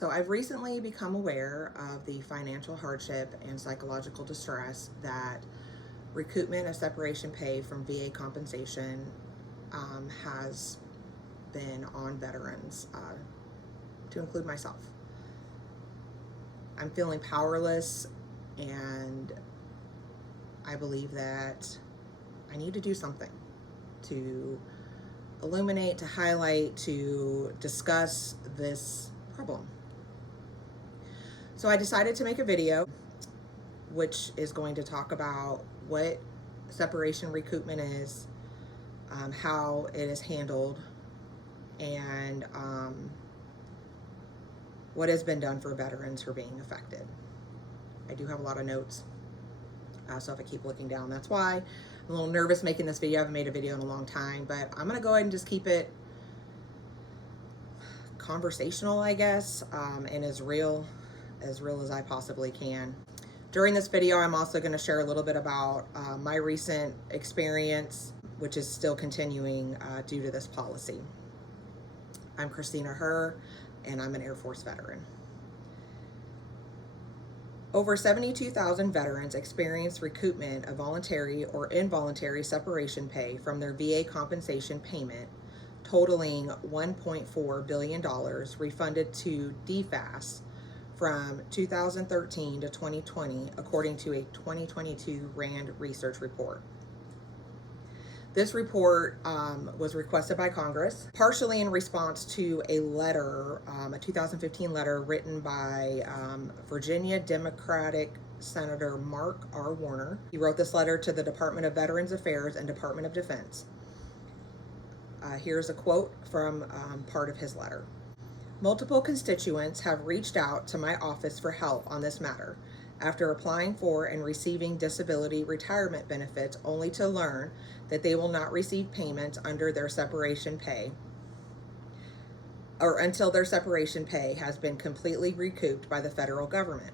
So I've recently become aware of the financial hardship and psychological distress that recoupment of separation pay from VA compensation has been on veterans, to include myself. I'm feeling powerless, and I believe that I need to do something to illuminate, to highlight, to discuss this problem. So I decided to make a video which is going to talk about what separation recoupment is, how it is handled, and what has been done for veterans who are being affected. I do have a lot of notes, so if I keep looking down, that's why. I'm a little nervous making this video. I haven't made a video in a long time, but I'm gonna go ahead and just keep it conversational, I guess, and as real as I possibly can. During this video, I'm also going to share a little bit about my recent experience, which is still continuing due to this policy. I'm Christina Herr, and I'm an Air Force veteran. Over 72,000 veterans experienced recoupment of voluntary or involuntary separation pay from their VA compensation payment, totaling $1.4 billion refunded to DFAS from 2013 to 2020, according to a 2022 RAND research report. This report was requested by Congress, partially in response to a letter, a 2015 letter written by Virginia Democratic Senator Mark R. Warner. He wrote this letter to the Department of Veterans Affairs and Department of Defense. Here's a quote from part of his letter. Multiple constituents have reached out to my office for help on this matter after applying for and receiving disability retirement benefits, only to learn that they will not receive payments under their separation pay or until their separation pay has been completely recouped by the federal government.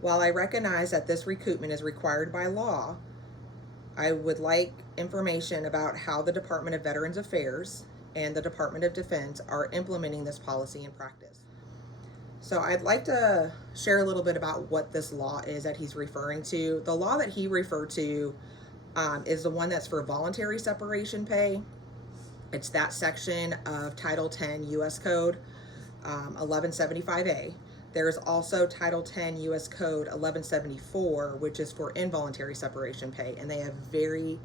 While I recognize that this recoupment is required by law, I would like information about how the Department of Veterans Affairs and the Department of Defense are implementing this policy in practice. So I'd like to share a little bit about what this law is that he's referring to. The law that he referred to is the one that's for voluntary separation pay. It's that section of Title 10 U.S. Code 1175A. There's also Title 10 U.S. Code 1174, which is for involuntary separation pay, and they have very,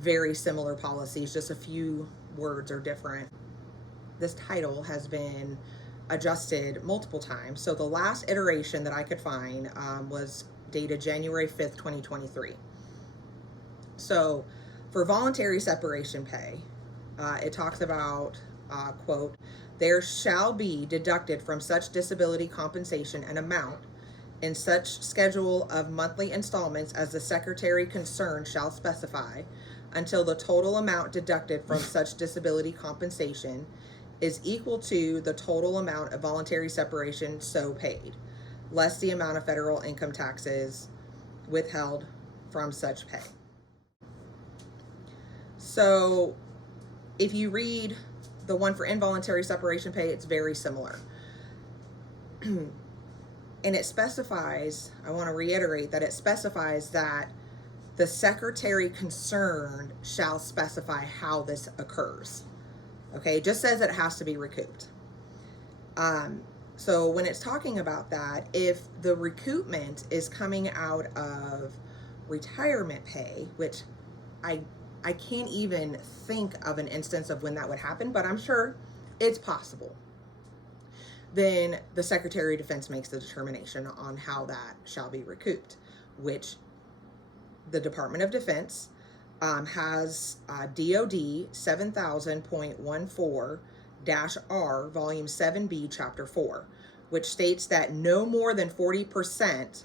very similar policies, just a few words are different. This title has been adjusted multiple times. So the last iteration that I could find was dated January 5th, 2023. So for voluntary separation pay, it talks about, quote, there shall be deducted from such disability compensation an amount in such schedule of monthly installments as the secretary concerned shall specify, until the total amount deducted from such disability compensation is equal to the total amount of voluntary separation so paid, less the amount of federal income taxes withheld from such pay. So if you read the one for involuntary separation pay, it's very similar. And it specifies, I want to reiterate that it specifies that the secretary concerned shall specify how this occurs. Okay, it just says it has to be recouped. So when it's talking about that, if the recoupment is coming out of retirement pay, which I can't even think of an instance of when that would happen, but I'm sure it's possible, then the Secretary of Defense makes the determination on how that shall be recouped, which the Department of Defense has DOD 7000.14-R, Volume 7B, Chapter 4, which states that no more than 40%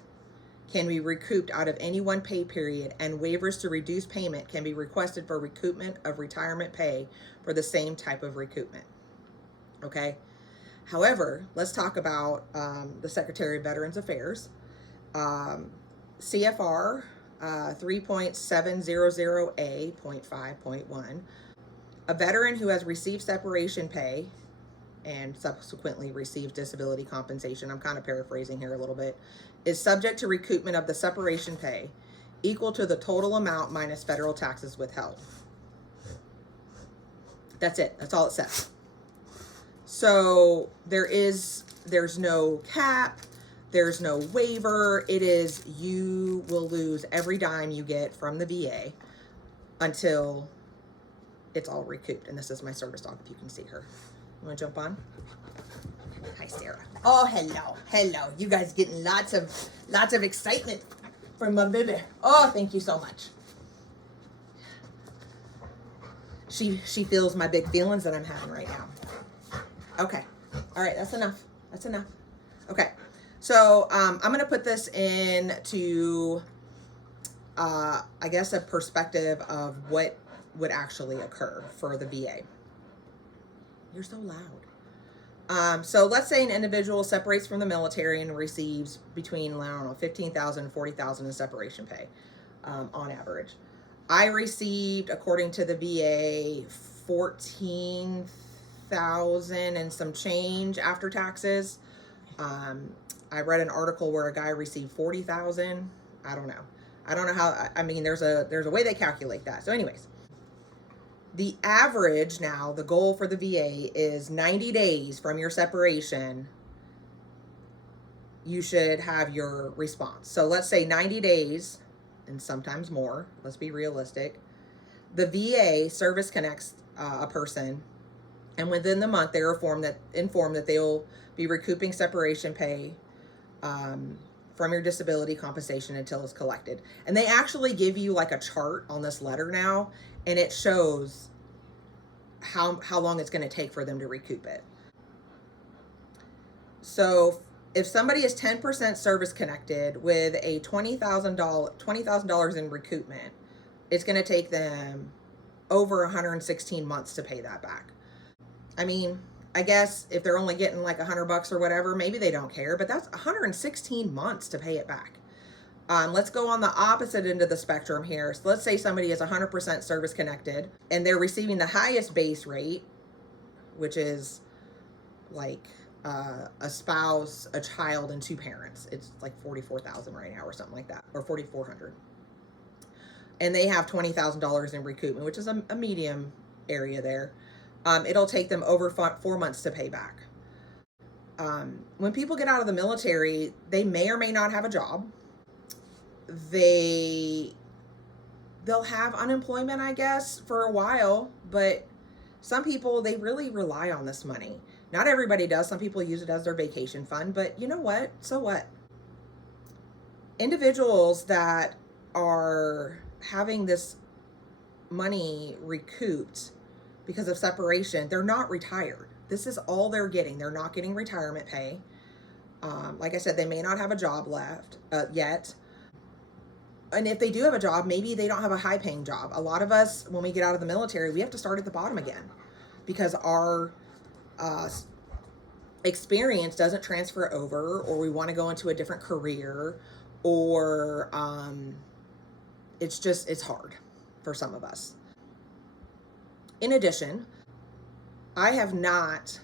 can be recouped out of any one pay period, and waivers to reduce payment can be requested for recoupment of retirement pay for the same type of recoupment. Okay. However, let's talk about the Secretary of Veterans Affairs. CFR 3.700A.5.1. A veteran who has received separation pay and subsequently receives disability compensation, I'm kind of paraphrasing here a little bit, is subject to recoupment of the separation pay equal to the total amount minus federal taxes withheld. That's it. That's all it says. So there's no cap, there's no waiver. It is, you will lose every dime you get from the VA until it's all recouped. And this is my service dog, if you can see her. You want to jump on? Hi, Sarah. Oh, hello, hello. You guys getting lots of excitement from my baby. Oh, thank you so much. She feels my big feelings that I'm having right now. Okay. All right. That's enough. That's enough. Okay. So I'm going to put this into, I guess, a perspective of what would actually occur for the VA. You're so loud. So let's say an individual separates from the military and receives between, I don't know, $15,000 and $40,000 in separation pay on average. I received, according to the VA, $14,000 and some change after taxes. I read an article where a guy received $40,000. I don't know how. I mean, there's a way they calculate that. So, anyways, the average now, the goal for the VA is 90 days from your separation. You should have your response. So let's say 90 days. And sometimes more, let's be realistic. The VA service connects a person, and within the month they're informed that they'll be recouping separation pay from your disability compensation until it's collected. And they actually give you like a chart on this letter now, and it shows how long it's going to take for them to recoup it. So if somebody is 10% service connected with a $20,000 in recoupment, it's going to take them over 116 months to pay that back. I mean, I guess if they're only getting like $100 or whatever, maybe they don't care, but that's 116 months to pay it back. Let's go on the opposite end of the spectrum here. So let's say somebody is 100% service connected and they're receiving the highest base rate, which is like a spouse, a child, and 2 parents. It's like 44,000 right now or something like that, or 4,400. And they have $20,000 in recoupment, which is a medium area there. It'll take them over 4 months to pay back. When people get out of the military, they may or may not have a job. They'll have unemployment, I guess, for a while, but some people, they really rely on this money. Not everybody does. Some people use it as their vacation fund, but you know what? So what? Individuals that are having this money recouped because of separation, they're not retired. This is all they're getting. They're not getting retirement pay. Like I said, they may not have a job left yet. And if they do have a job, maybe they don't have a high paying job. A lot of us, when we get out of the military, we have to start at the bottom again because our experience doesn't transfer over, or we want to go into a different career, or it's hard for some of us. In addition, I have not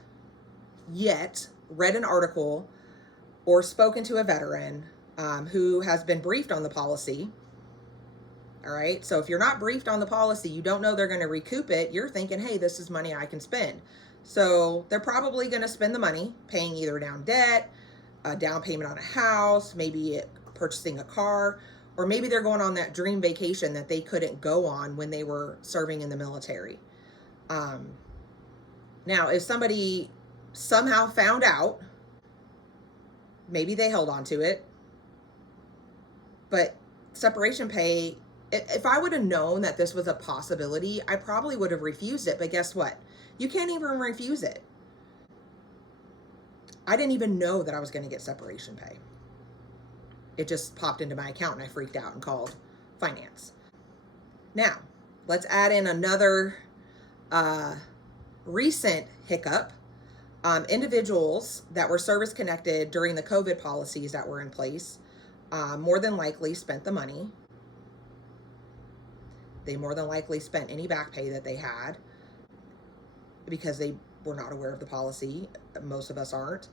yet read an article or spoken to a veteran who has been briefed on the policy. All right. So if you're not briefed on the policy, you don't know they're going to recoup it. You're thinking, hey, this is money I can spend. So they're probably going to spend the money paying either down debt, a down payment on a house, maybe purchasing a car, or maybe they're going on that dream vacation that they couldn't go on when they were serving in the military. Now, if somebody somehow found out, maybe they held on to it, but separation pay, if I would have known that this was a possibility, I probably would have refused it. But guess what? You can't even refuse it. I didn't even know that I was going to get separation pay. It just popped into my account and I freaked out and called finance. Now, let's add in another recent hiccup. Individuals that were service connected during the COVID policies that were in place more than likely spent the money. They more than likely spent any back pay that they had because they were not aware of the policy. Most of us aren't.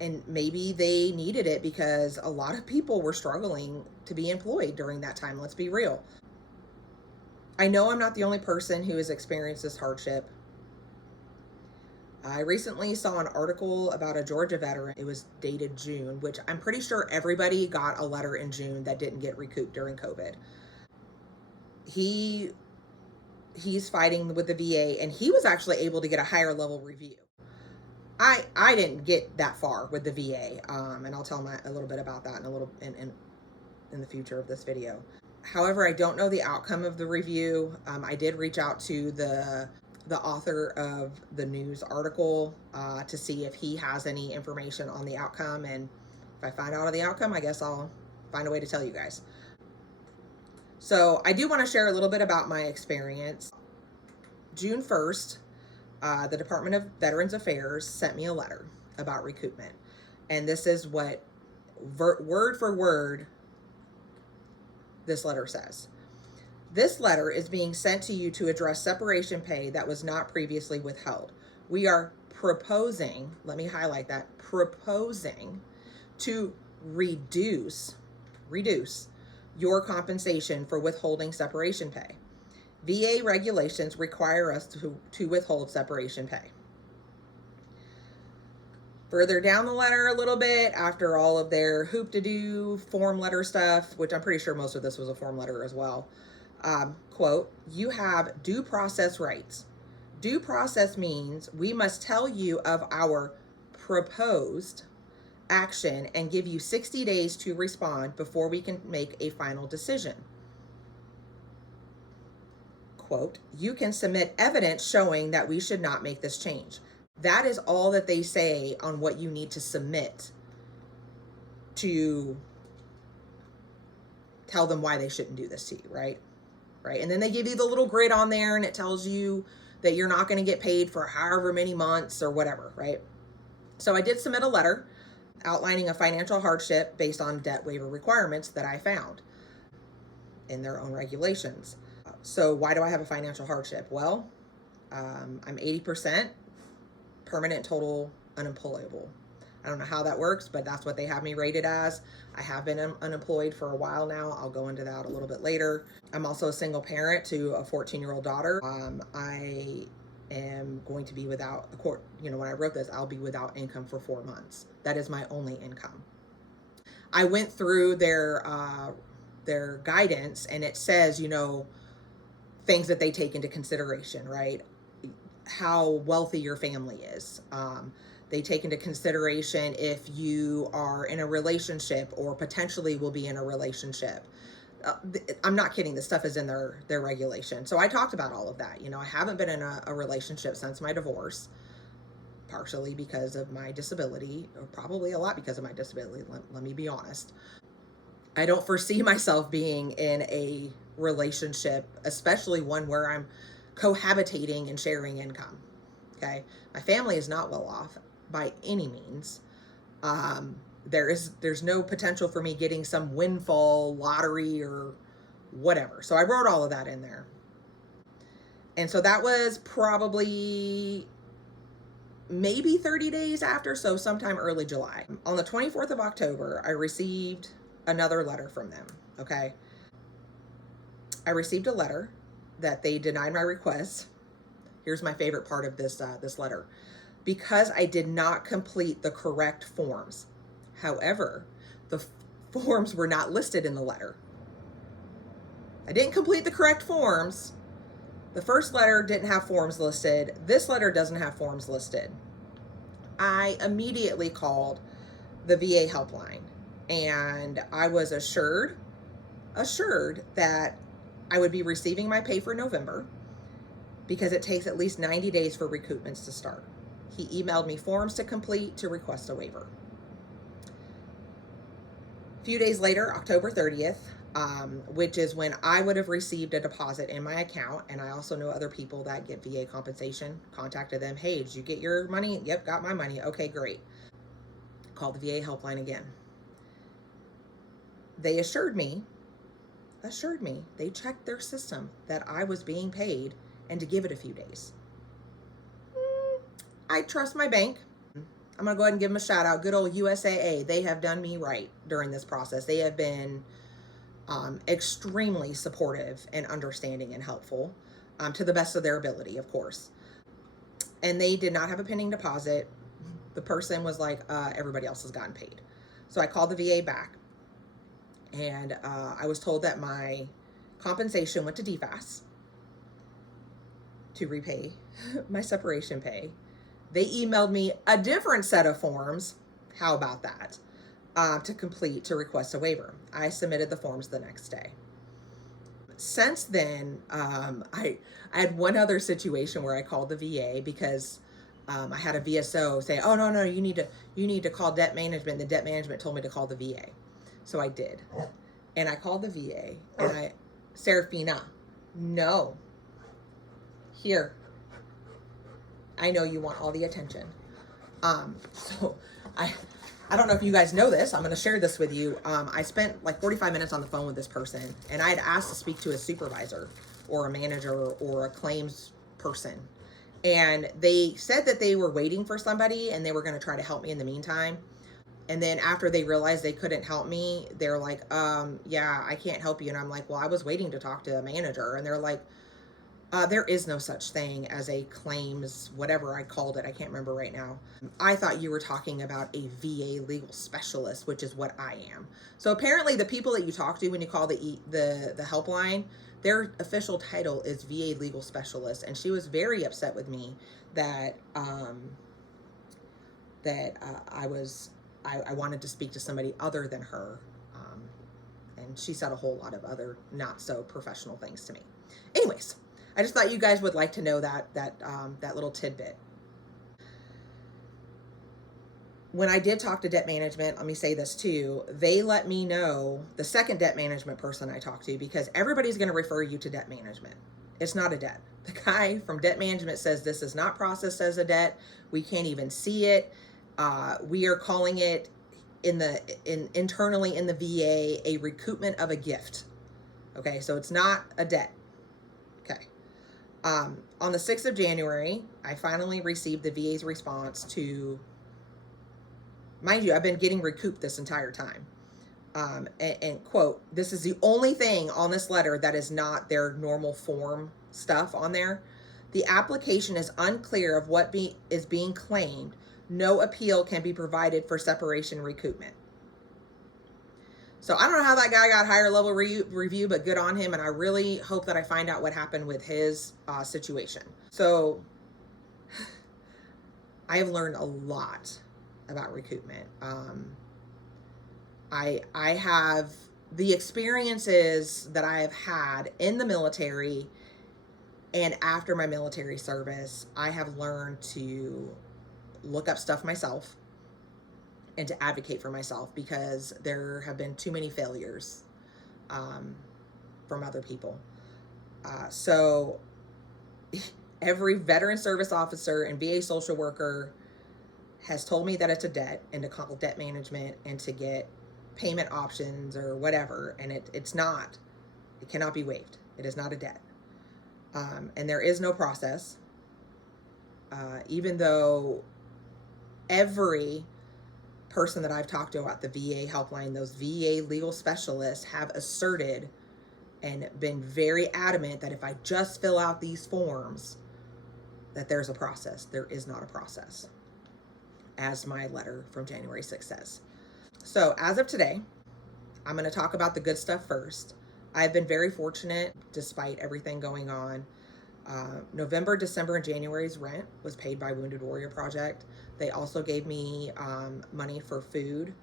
And maybe they needed it because a lot of people were struggling to be employed during that time. Let's be real. I know I'm not the only person who has experienced this hardship. I recently saw an article about a Georgia veteran. It was dated June, which I'm pretty sure everybody got a letter in June that didn't get recouped during COVID. He's fighting with the VA, and he was actually able to get a higher level review. I didn't get that far with the VA, and I'll tell a little bit about that in the future of this video. However, I don't know the outcome of the review. I did reach out to the author of the news article to see if he has any information on the outcome, and if I find out the outcome, I guess I'll find a way to tell you guys. So I do want to share a little bit about my experience. June 1st, the Department of Veterans Affairs sent me a letter about recoupment. And this is what, word for word, this letter says. This letter is being sent to you to address separation pay that was not previously withheld. We are proposing, let me highlight that, proposing to reduce your compensation for withholding separation pay. VA regulations require us to withhold separation pay. Further down the letter a little bit, after all of their hoop-de-doo form letter stuff, which I'm pretty sure most of this was a form letter as well, quote, you have due process rights. Due process means we must tell you of our proposed action and give you 60 days to respond before we can make a final decision. Quote, you can submit evidence showing that we should not make this change. That is all that they say on what you need to submit to tell them why they shouldn't do this to you, right? Right. And then they give you the little grid on there and it tells you that you're not going to get paid for however many months or whatever, right? So I did submit a letter outlining a financial hardship based on debt waiver requirements that I found in their own regulations. So why do I have a financial hardship? Well, I'm 80% permanent total unemployable. I don't know how that works, but that's what they have me rated as. I have been unemployed for a while now. I'll go into that a little bit later. I'm also a single parent to a 14-year-old daughter. I am going to be without, when I wrote this, I'll be without income for 4 months. That is my only income. I went through their guidance, and it says, things that they take into consideration, right? How wealthy your family is. They take into consideration if you are in a relationship or potentially will be in a relationship. I'm not kidding. This stuff is in their regulation. So I talked about all of that. I haven't been in a relationship since my divorce, partially because of my disability, or probably a lot because of my disability. Let me be honest. I don't foresee myself being in a relationship, especially one where I'm cohabitating and sharing income. Okay. My family is not well off by any means. There's no potential for me getting some windfall lottery or whatever. So I wrote all of that in there. And so that was probably maybe 30 days after, so sometime early July. On the 24th of October, I received another letter from them, okay? I received a letter that they denied my request. Here's my favorite part of this letter. Because I did not complete the correct forms. However, the forms were not listed in the letter. I didn't complete the correct forms. The first letter didn't have forms listed. This letter doesn't have forms listed. I immediately called the VA helpline, and I was assured that I would be receiving my pay for November because it takes at least 90 days for recoupments to start. He emailed me forms to complete to request a waiver. A few days later, October 30th, which is when I would have received a deposit in my account, and I also know other people that get VA compensation, contacted them. Hey, did you get your money? Yep, got my money. Okay, great. Called the VA helpline again. They assured me, they checked their system that I was being paid and to give it a few days. I trust my bank. I'm going to go ahead and give them a shout out. Good old USAA. They have done me right during this process. They have been extremely supportive and understanding and helpful, to the best of their ability, of course. And they did not have a pending deposit. The person was like, everybody else has gotten paid. So I called the VA back, and I was told that my compensation went to DFAS to repay my separation pay. They emailed me a different set of forms. How about that? To complete to request a waiver. I submitted the forms the next day. Since then, I had one other situation where I called the VA because I had a VSO say, "Oh no, you need to call debt management." The debt management told me to call the VA, so I did, and I called the VA, and Serafina, no, here, I know you want all the attention. So I don't know if you guys know this. I'm going to share this with you. I spent like 45 minutes on the phone with this person, and I had asked to speak to a supervisor or a manager or a claims person. And they said that they were waiting for somebody and they were going to try to help me in the meantime. And then after they realized they couldn't help me, they're like, yeah, I can't help you. And I'm like, well, I was waiting to talk to a manager. And they're like, there is no such thing as a claims, whatever I called it. I can't remember right now. I thought you were talking about a VA legal specialist, which is what I am. So apparently the people that you talk to when you call the helpline, their official title is VA legal specialist. And she was very upset with me that I wanted to speak to somebody other than her. And she said a whole lot of other not so professional things to me. Anyways, I just thought you guys would like to know that little tidbit. When I did talk to debt management, let me say this too, they let me know, the second debt management person I talked to, because everybody's going to refer you to debt management. It's not a debt. The guy from debt management says this is not processed as a debt. We can't even see it. We are calling it internally in the VA a recoupment of a gift. Okay, so it's not a debt. Okay. On the 6th of January, I finally received the VA's response to, mind you, I've been getting recouped this entire time. And quote, this is the only thing on this letter that is not their normal form stuff on there. The application is unclear of what is being claimed. No appeal can be provided for separation recoupment. So I don't know how that guy got higher level review, but good on him. And I really hope that I find out what happened with his situation. So I have learned a lot about recoupment. I have the experiences that I have had in the military and after my military service. I have learned to look up stuff myself and to advocate for myself, because there have been too many failures from other people. So every veteran service officer and VA social worker has told me that it's a debt, and to call debt management and to get payment options or whatever. And it's not, it cannot be waived. It is not a debt. And there is no process, even though every person that I've talked to about the VA helpline, those VA legal specialists have asserted and been very adamant that if I just fill out these forms, that there's a process. There is not a process, as my letter from January 6th says. So as of today, I'm going to talk about the good stuff first. I've been very fortunate despite everything going on. November, December, and January's rent was paid by Wounded Warrior Project. They also gave me money for food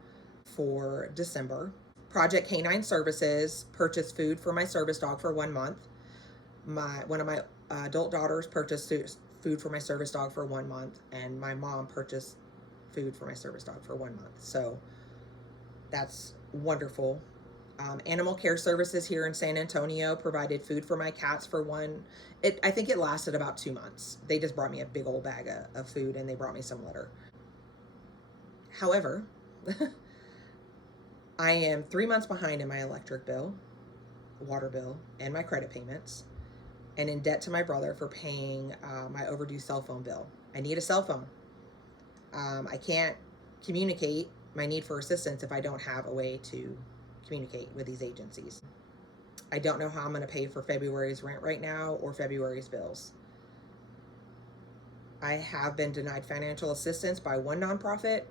for December. Project Canine Services purchased food for my service dog for 1 month. One of my adult daughters purchased food for my service dog for 1 month, and my mom purchased food for my service dog for 1 month. So that's wonderful. Animal Care Services here in San Antonio provided food for my cats for I think it lasted about 2 months. They just brought me a big old bag of food, and they brought me some litter. However, I am 3 months behind in my electric bill, water bill, and my credit payments, and in debt to my brother for paying my overdue cell phone bill. I need a cell phone. I can't communicate my need for assistance if I don't have a way to communicate with these agencies. I don't know how I'm going to pay for February's rent right now or February's bills. I have been denied financial assistance by one nonprofit.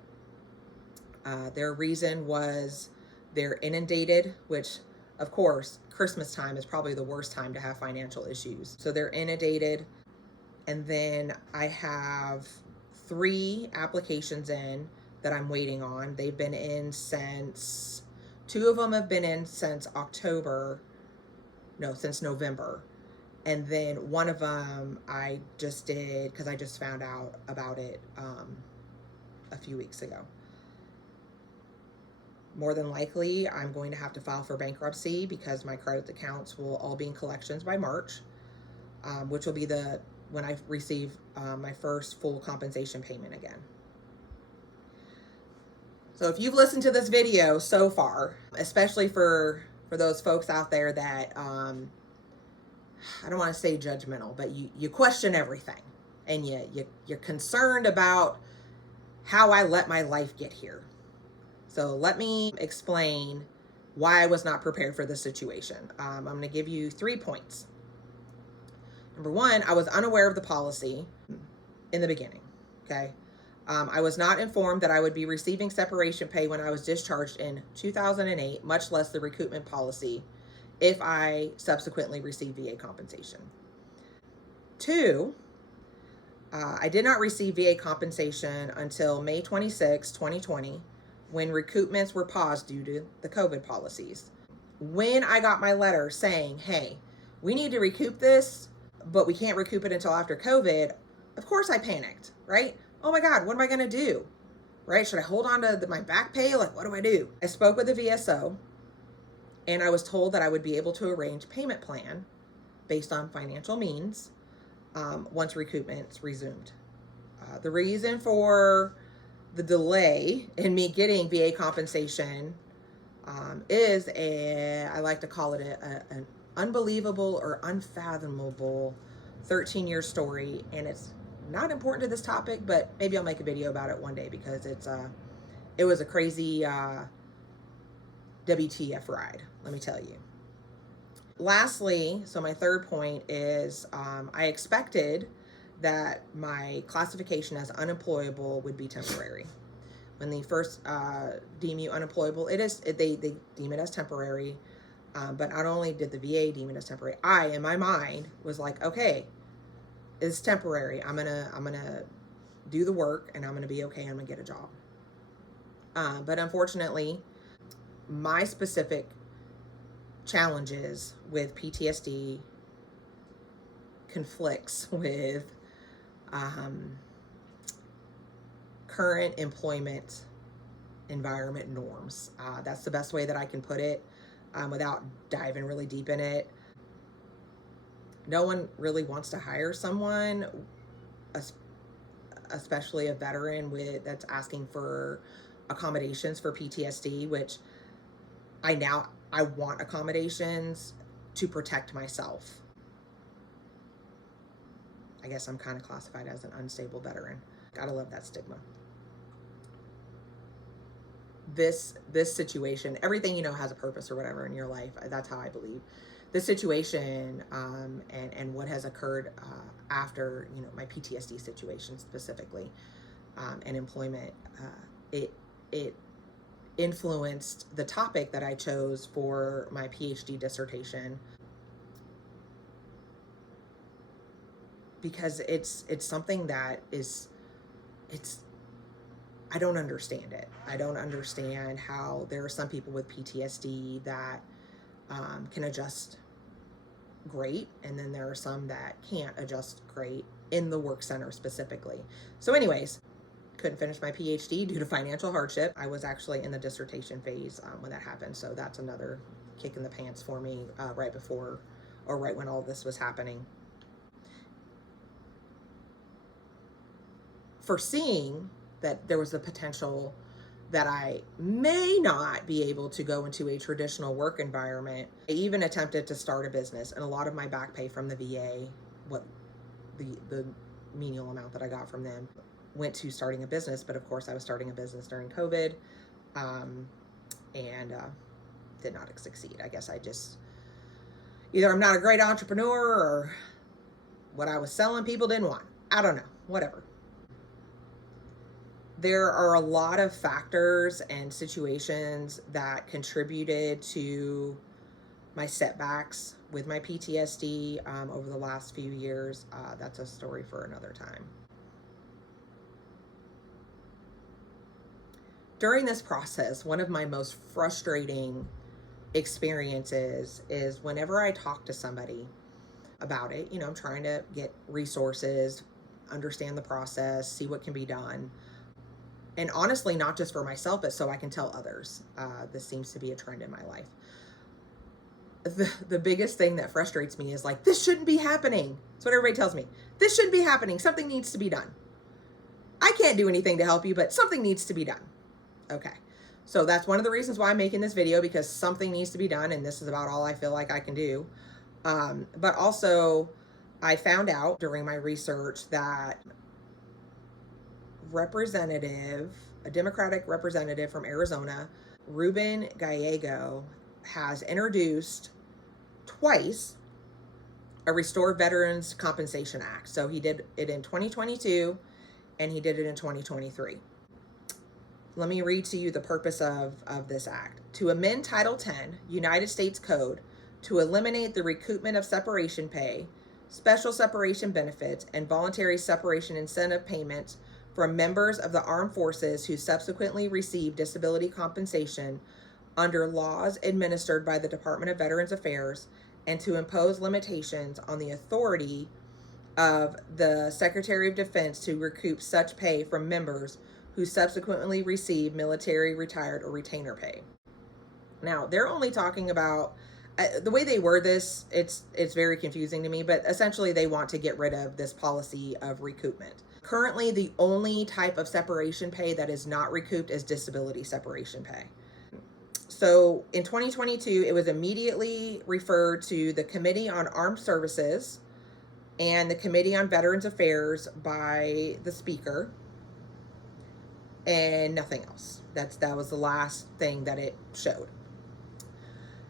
Their reason was they're inundated, which, of course, Christmas time is probably the worst time to have financial issues. So they're inundated. And then I have 3 applications in that I'm waiting on. They've been in since, 2 of them have been in since since November. And then one of them I just did because I just found out about it a few weeks ago. More than likely, I'm going to have to file for bankruptcy because my credit accounts will all be in collections by March, which will be when I receive my first full compensation payment again. So if you've listened to this video so far, especially for those folks out there that, I don't want to say judgmental, but you question everything, and you're concerned about how I let my life get here. So let me explain why I was not prepared for this situation. I'm going to give you 3 points. Number 1, I was unaware of the policy in the beginning, okay? I was not informed that I would be receiving separation pay when I was discharged in 2008, much less the recoupment policy, if I subsequently received VA compensation. 2, I did not receive VA compensation until May 26, 2020, when recoupments were paused due to the COVID policies. When I got my letter saying, hey, we need to recoup this, but we can't recoup it until after COVID, of course I panicked, right? Oh my God, what am I gonna do? Right? Should I hold on to my back pay? Like, what do I do? I spoke with the VSO, and I was told that I would be able to arrange payment plan based on financial means once recoupments resumed. The reason for the delay in me getting VA compensation is I like to call it an unbelievable or unfathomable 13-year story, and it's not important to this topic, but maybe I'll make a video about it one day because it was a crazy WTF ride, let me tell you. Lastly, so my 3rd point is I expected that my classification as unemployable would be temporary. When they first deem you unemployable, they deem it as temporary. But not only did the VA deem it as temporary, I, in my mind, was like, okay, it's temporary. I'm gonna do the work, and I'm gonna be okay. I'm gonna get a job. But unfortunately, my specific challenges with PTSD conflicts with current employment environment norms. That's the best way that I can put it without diving really deep in it. No one really wants to hire someone, especially a veteran that's asking for accommodations for PTSD, which I want accommodations to protect myself. I guess I'm kind of classified as an unstable veteran. Gotta love that stigma. This situation, everything has a purpose or whatever in your life. That's how I believe. This situation and what has occurred after my PTSD situation specifically, and employment, it influenced the topic that I chose for my PhD dissertation, because it's something that I don't understand it. I don't understand how there are some people with PTSD that can adjust great, and then there are some that can't adjust great in the work center specifically. So anyways, couldn't finish my PhD due to financial hardship. I was actually in the dissertation phase when that happened, so that's another kick in the pants for me right before or right when all this was happening. Foreseeing that there was the potential that I may not be able to go into a traditional work environment, I even attempted to start a business, and a lot of my back pay from the VA, the menial amount that I got from them, went to starting a business, but of course I was starting a business during COVID, and did not succeed. I guess I just, either I'm not a great entrepreneur, or what I was selling people didn't want. I don't know, whatever. There are a lot of factors and situations that contributed to my setbacks with my PTSD over the last few years. That's a story for another time. During this process, one of my most frustrating experiences is whenever I talk to somebody about it, I'm trying to get resources, understand the process, see what can be done. And honestly, not just for myself, but so I can tell others. This seems to be a trend in my life. The biggest thing that frustrates me is like, this shouldn't be happening. That's what everybody tells me. This shouldn't be happening. Something needs to be done. I can't do anything to help you, but something needs to be done. Okay. So that's one of the reasons why I'm making this video, because something needs to be done. And this is about all I feel like I can do. But also I found out during my research that a Democratic representative from Arizona, Ruben Gallego, has introduced twice a Restore Veterans Compensation Act. So he did it in 2022 and he did it in 2023. Let me read to you the purpose of this act. To amend Title 10, United States Code, to eliminate the recoupment of separation pay, special separation benefits, and voluntary separation incentive payments from members of the armed forces who subsequently receive disability compensation under laws administered by the Department of Veterans Affairs, and to impose limitations on the authority of the Secretary of Defense to recoup such pay from members who subsequently receive military, retired, or retainer pay. Now, they're only talking about, the way they word this, it's very confusing to me, but essentially they want to get rid of this policy of recoupment. Currently, the only type of separation pay that is not recouped is disability separation pay. So in 2022, it was immediately referred to the Committee on Armed Services and the Committee on Veterans Affairs by the Speaker, and nothing else. That was the last thing that it showed.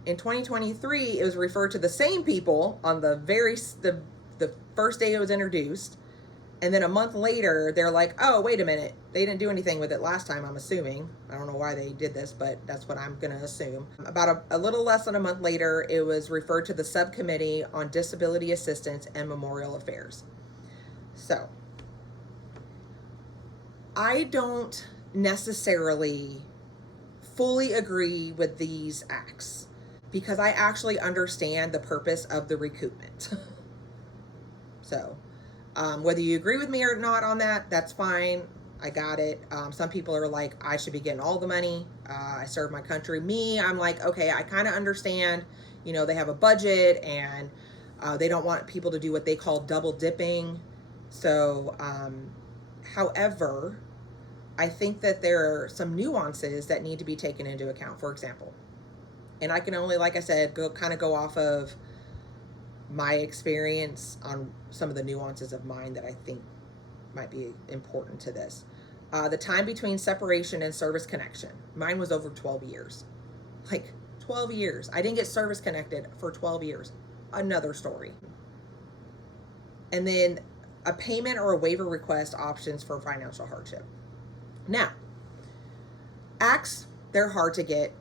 In 2023, it was referred to the same people on the first day it was introduced. And then a month later, they're like, oh, wait a minute. They didn't do anything with it last time, I'm assuming. I don't know why they did this, but that's what I'm going to assume. About a little less than a month later, it was referred to the Subcommittee on Disability Assistance and Memorial Affairs. So, I don't necessarily fully agree with these acts because I actually understand the purpose of the recoupment. So, whether you agree with me or not on that, that's fine. I got it. Some people are like, I should be getting all the money. I serve my country. Me, I'm like, okay, I kind of understand, they have a budget and they don't want people to do what they call double dipping. So, however, I think that there are some nuances that need to be taken into account. For example, and I can only, like I said, go off of my experience on some of the nuances of mine that I think might be important to this. The time between separation and service connection. Mine was over 12 years. Like 12 years. I didn't get service connected for 12 years. Another story. And then a payment or a waiver request options for financial hardship. Now, acts, they're hard to get,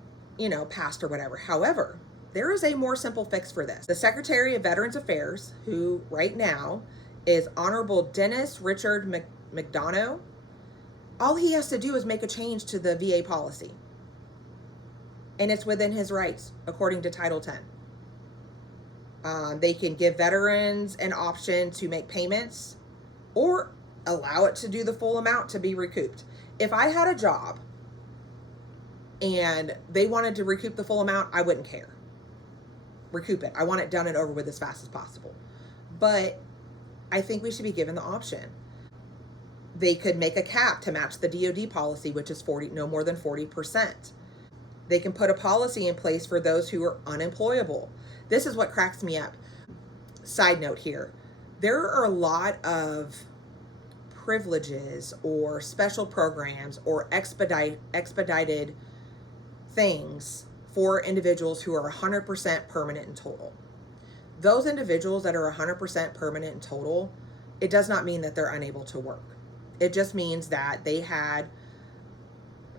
passed or whatever. However, there is a more simple fix for this. The Secretary of Veterans Affairs, who right now is Honorable Dennis Richard McDonough, all he has to do is make a change to the VA policy. And it's within his rights, according to Title 10. They can give veterans an option to make payments or allow it to do the full amount to be recouped. If I had a job and they wanted to recoup the full amount, I wouldn't care. Recoup it. I want it done and over with as fast as possible. But I think we should be given the option. They could make a cap to match the DoD policy, which is no more than 40%. They can put a policy in place for those who are unemployable. This is what cracks me up. Side note here. There are a lot of privileges or special programs or expedited things for individuals who are 100% permanent and total. Those individuals that are 100% permanent and total, it does not mean that they're unable to work. It just means that they had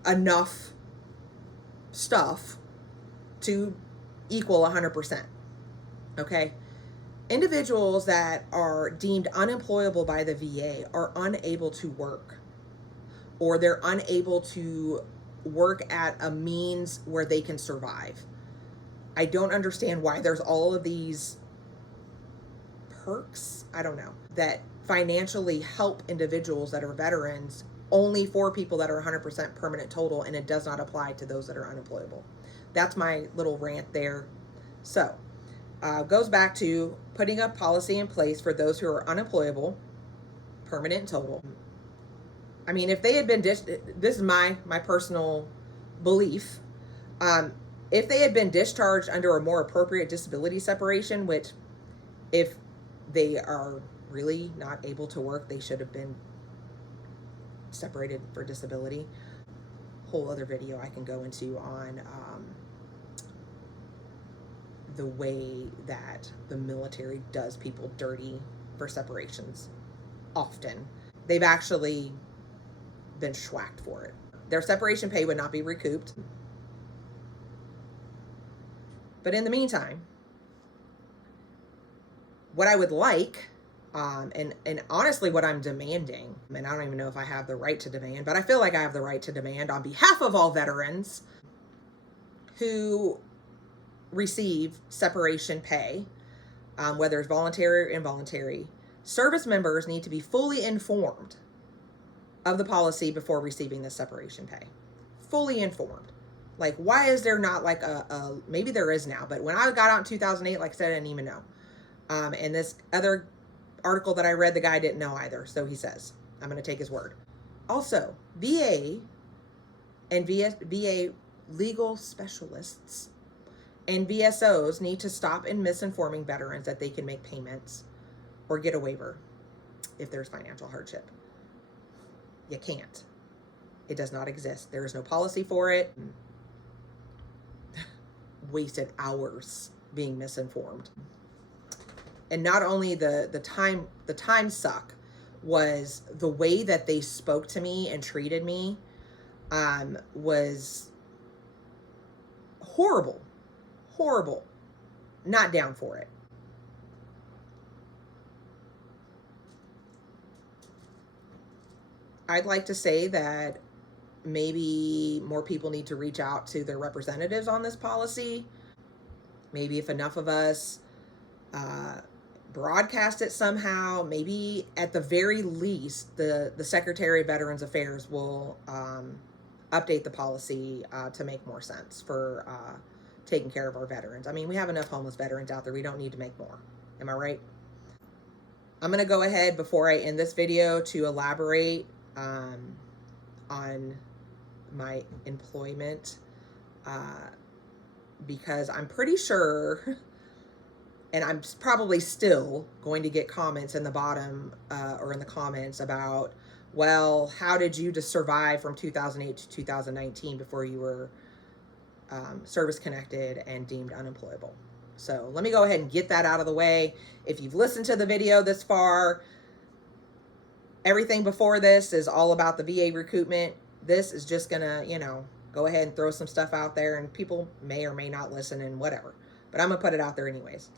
enough stuff to equal 100%. Okay? Individuals that are deemed unemployable by the VA are unable to work, or they're unable to work at a means where they can survive. I don't understand why there's all of these perks, I don't know, that financially help individuals that are veterans only for people that are 100% permanent total, and it does not apply to those that are unemployable. That's my little rant there. So, goes back to putting a policy in place for those who are unemployable, permanent and total. I mean, if they had been this is my personal belief. If they had been discharged under a more appropriate disability separation, which if they are really not able to work, they should have been separated for disability. Whole other video I can go into on the way that the military does people dirty for separations. Often they've actually been schwacked for it. Their separation pay would not be recouped. But in the meantime, what I would like, and honestly what I'm demanding, and I don't even know if I have the right to demand, but I feel like I have the right to demand on behalf of all veterans who receive separation pay, whether it's voluntary or involuntary, service members need to be fully informed of the policy before receiving the separation pay. Fully informed. Like, why is there not like maybe there is now, but when I got out in 2008, like I said, I didn't even know. And this other article that I read, the guy didn't know either. So he says, I'm going to take his word. Also, VA and VA legal specialists and VSOs need to stop in misinforming veterans that they can make payments or get a waiver if there's financial hardship. You can't. It does not exist. There is no policy for it. Wasted hours being misinformed. And not only the time suck was the way that they spoke to me and treated me was horrible. Horrible. Not down for it. I'd like to say that maybe more people need to reach out to their representatives on this policy. Maybe if enough of us broadcast it somehow, maybe at the very least, the Secretary of Veterans Affairs will update the policy to make more sense for taking care of our veterans. I mean, we have enough homeless veterans out there. We don't need to make more. Am I right? I'm going to go ahead before I end this video to elaborate on my employment because I'm pretty sure, and I'm probably still going to get comments in the bottom or in the comments about, well, how did you just survive from 2008 to 2019 before you were service connected and deemed unemployable? So let me go ahead and get that out of the way. If you've listened to the video this far, everything before this is all about the VA recoupment. This is just gonna, go ahead and throw some stuff out there, and people may or may not listen and whatever. But I'm gonna put it out there anyways.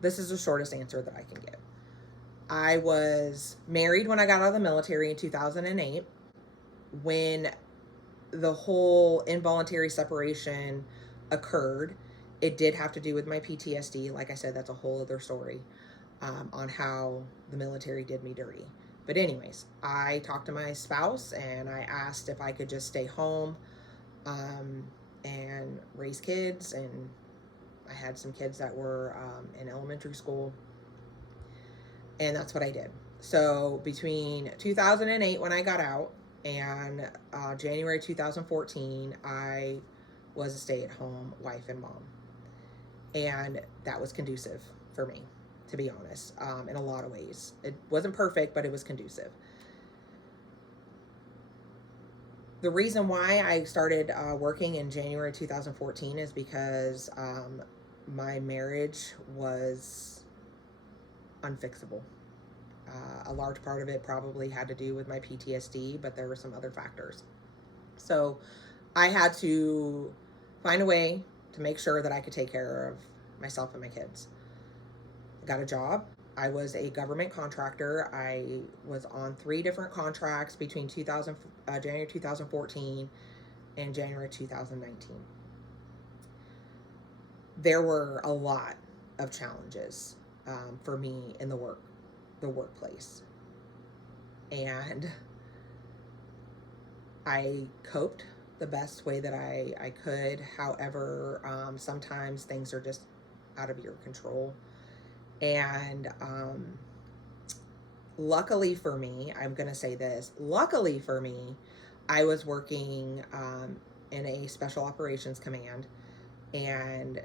This is the shortest answer that I can give. I was married when I got out of the military in 2008. When the whole involuntary separation occurred, it did have to do with my PTSD. Like I said, that's a whole other story on how the military did me dirty. But anyways, I talked to my spouse and I asked if I could just stay home and raise kids. And I had some kids that were in elementary school. And that's what I did. So between 2008 when I got out and January 2014, I was a stay-at-home wife and mom. And that was conducive for me to be honest, in a lot of ways. It wasn't perfect, but it was conducive. The reason why I started working in January 2014 is because my marriage was unfixable. A large part of it probably had to do with my PTSD, but there were some other factors. So I had to find a way to make sure that I could take care of myself and my kids. I got a job. I was a government contractor. I was on 3 different contracts between January 2014 and January 2019. There were a lot of challenges for me in the workplace, and I coped the best way that I could. However, sometimes things are just out of your control. And luckily for me, I'm going to say this, luckily for me, I was working in a special operations command, and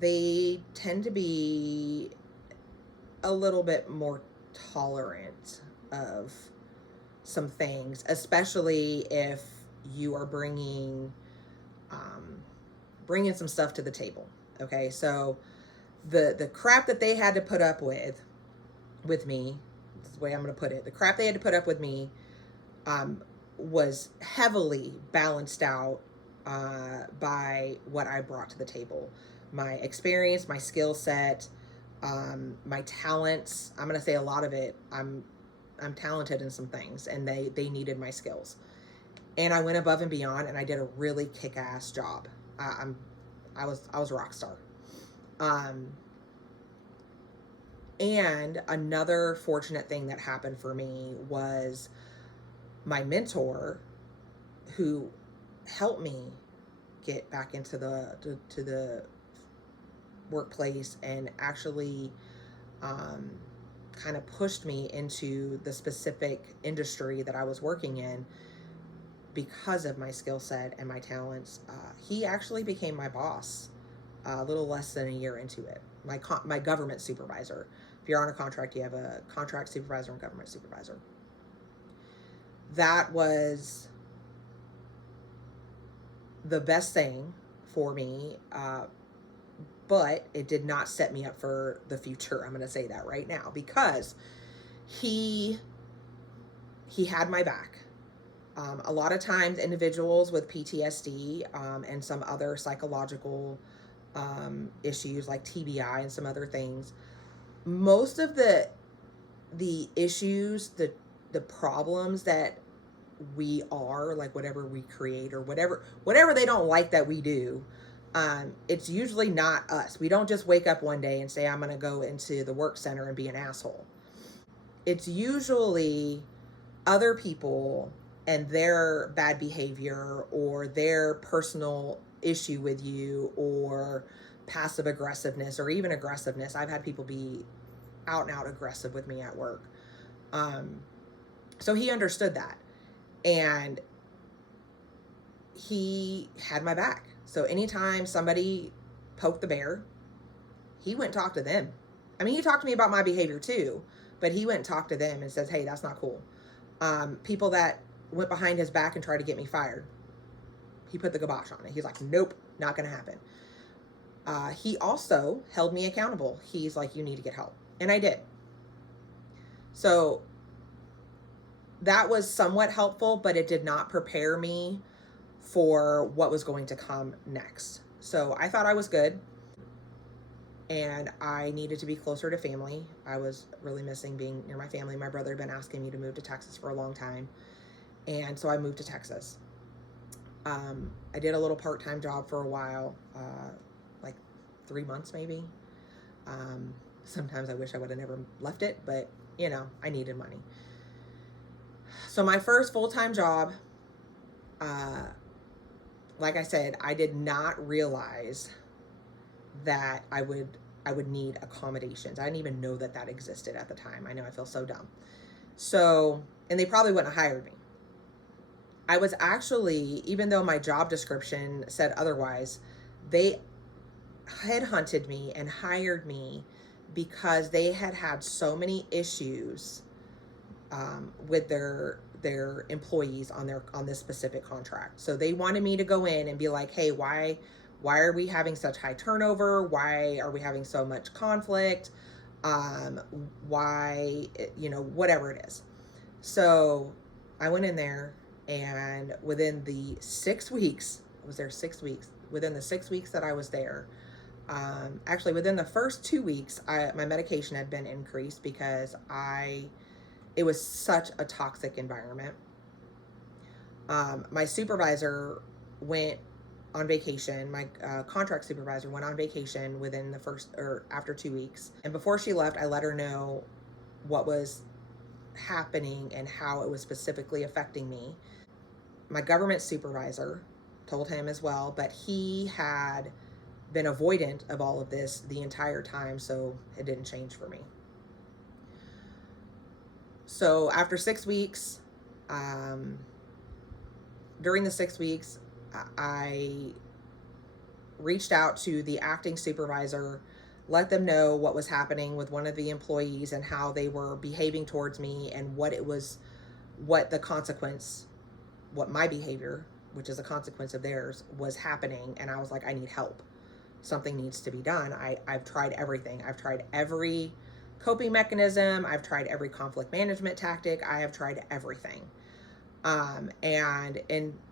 they tend to be a little bit more tolerant of some things, especially if you are bringing some stuff to the table. Okay, so the crap that they had to put up with me, this is the way I'm going to put it, the crap they had to put up with me was heavily balanced out by what I brought to the table. My experience, my skill set, my talents. I'm going to say a lot of it. I'm talented in some things, and they needed my skills. And I went above and beyond, and I did a really kick-ass job. I was a rock star. And another fortunate thing that happened for me was my mentor, who helped me get back into the workplace and actually kind of pushed me into the specific industry that I was working in because of my skill set and my talents. He actually became my boss a little less than a year into it. My government supervisor. If you're on a contract, you have a contract supervisor and government supervisor. That was the best thing for me, but it did not set me up for the future. I'm going to say that right now, because he had my back. A lot of times individuals with PTSD and some other psychological issues like TBI and some other things, most of the issues, the problems that we are, like whatever we create or whatever they don't like that we do, it's usually not us. We don't just wake up one day and say, I'm going to go into the work center and be an asshole. It's usually other people and their bad behavior or their personal issue with you, or passive aggressiveness or even aggressiveness. I've had people be out and out aggressive with me at work. So he understood that, and he had my back. So anytime somebody poked the bear, he went and talked to them. I mean, he talked to me about my behavior too, but he went and talked to them and says, hey, that's not cool. People that went behind his back and tried to get me fired, he put the kibosh on it. He's like, nope, not going to happen. He also held me accountable. He's like, you need to get help. And I did. So that was somewhat helpful, but it did not prepare me for what was going to come next. So I thought I was good, and I needed to be closer to family. I was really missing being near my family. My brother had been asking me to move to Texas for a long time, and so I moved to Texas. I did a little part-time job for a while, like 3 months maybe. Sometimes I wish I would have never left it, but I needed money. So my first full-time job, like I said, I did not realize that I would need accommodations. I didn't even know that existed at the time. I know, I feel so dumb. So, and they probably wouldn't have hired me. I was actually, even though my job description said otherwise, they headhunted me and hired me because they had so many issues with their employees on this specific contract. So they wanted me to go in and be like, hey, why are we having such high turnover? Why are we having so much conflict? Why, whatever it is. So I went in there, and within the 6 weeks, I was there 6 weeks. Within the 6 weeks that I was there, actually within the first 2 weeks, my medication had been increased because it was such a toxic environment. My supervisor went on vacation. My contract supervisor went on vacation within the after 2 weeks. And before she left, I let her know what was happening and how it was specifically affecting me. My government supervisor told him as well, but he had been avoidant of all of this the entire time, so it didn't change for me. So after 6 weeks, during the 6 weeks, I reached out to the acting supervisor, let them know what was happening with one of the employees and how they were behaving towards me, and what my behavior, which is a consequence of theirs, was happening. And I was like, I need help. Something needs to be done. I've tried everything. I've tried every coping mechanism. I've tried every conflict management tactic. I have tried everything. And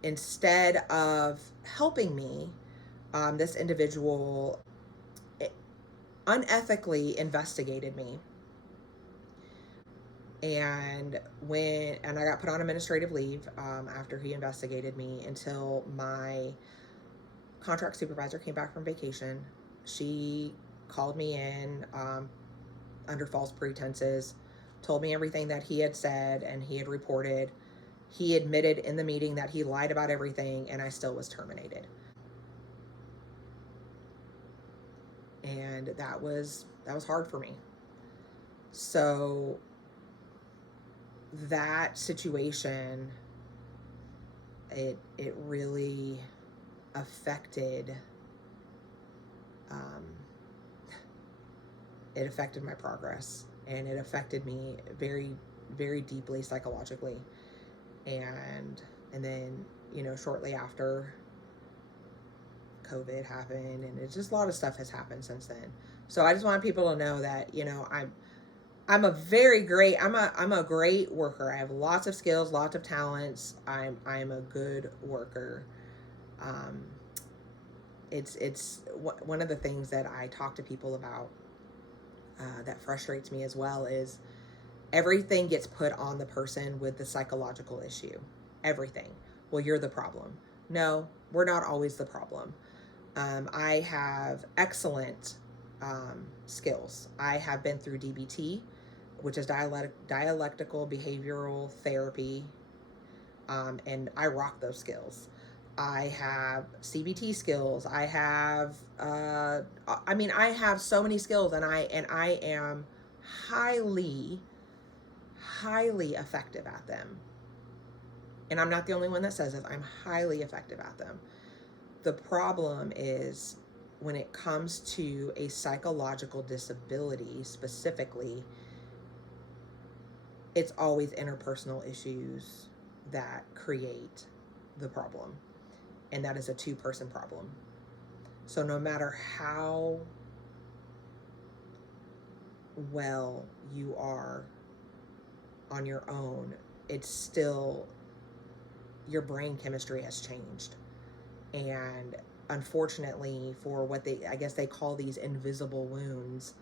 instead of helping me, this individual unethically investigated me. And I got put on administrative leave after he investigated me until my contract supervisor came back from vacation. She called me in under false pretenses, told me everything that he had said and he had reported. He admitted in the meeting that he lied about everything, and I still was terminated. And that was hard for me. So that situation, it really affected my progress, and it affected me very, very deeply psychologically. And then, shortly after, COVID happened, and it's just a lot of stuff has happened since then. So I just want people to know that, I'm a great worker. I have lots of skills, lots of talents. I'm a good worker. It's one of the things that I talk to people about that frustrates me as well is everything gets put on the person with the psychological issue. Everything. Well, you're the problem. No, we're not always the problem. I have excellent skills. I have been through DBT, which is dialectical behavioral therapy, and I rock those skills. I have CBT skills. I have so many skills, and I am highly effective at them. And I'm not the only one that says it. I'm highly effective at them. The problem is when it comes to a psychological disability specifically, it's always interpersonal issues that create the problem. And that is a two-person problem. So no matter how well you are on your own, it's still, your brain chemistry has changed. And unfortunately, for what they call these invisible wounds,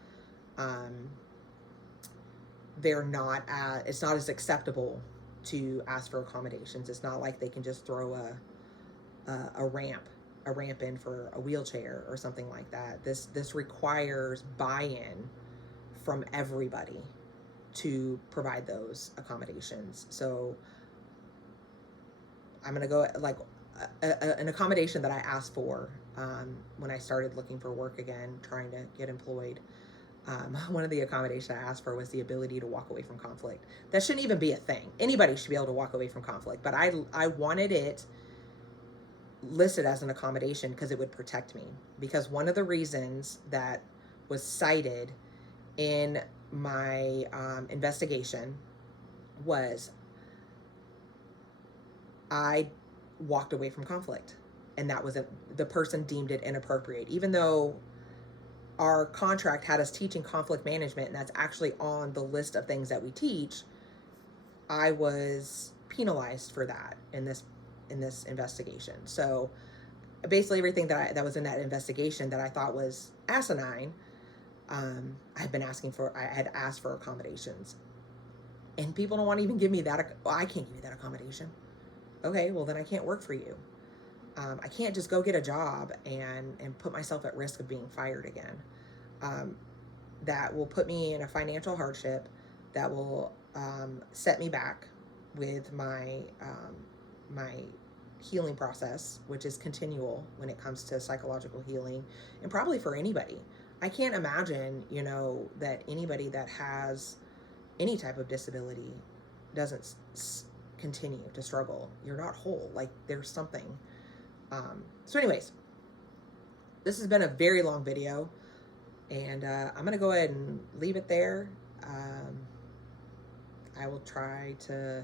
it's not as acceptable to ask for accommodations. It's not like they can just throw a ramp in for a wheelchair or something like that. This requires buy-in from everybody to provide those accommodations. So I'm going to go an accommodation that I asked for when I started looking for work again, trying to get employed. One of the accommodations I asked for was the ability to walk away from conflict. That shouldn't even be a thing. Anybody should be able to walk away from conflict, but I wanted it listed as an accommodation because it would protect me. Because one of the reasons that was cited in my investigation was I walked away from conflict, and that was the person deemed it inappropriate, even though our contract had us teaching conflict management, and that's actually on the list of things that we teach. I was penalized for that in this investigation. So basically everything that was in that investigation that I thought was asinine, I had asked for accommodations, and people don't want to even give me that. Well, I can't give you that accommodation. Okay, well then I can't work for you. I can't just go get a job and put myself at risk of being fired again. That will put me in a financial hardship. That will set me back with my my healing process, which is continual when it comes to psychological healing, and probably for anybody. I can't imagine, that anybody that has any type of disability doesn't continue to struggle. You're not whole. Like, there's something. So anyways, this has been a very long video, and I'm going to go ahead and leave it there. I will try to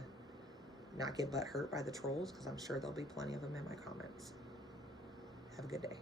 not get butt hurt by the trolls, because I'm sure there'll be plenty of them in my comments. Have a good day.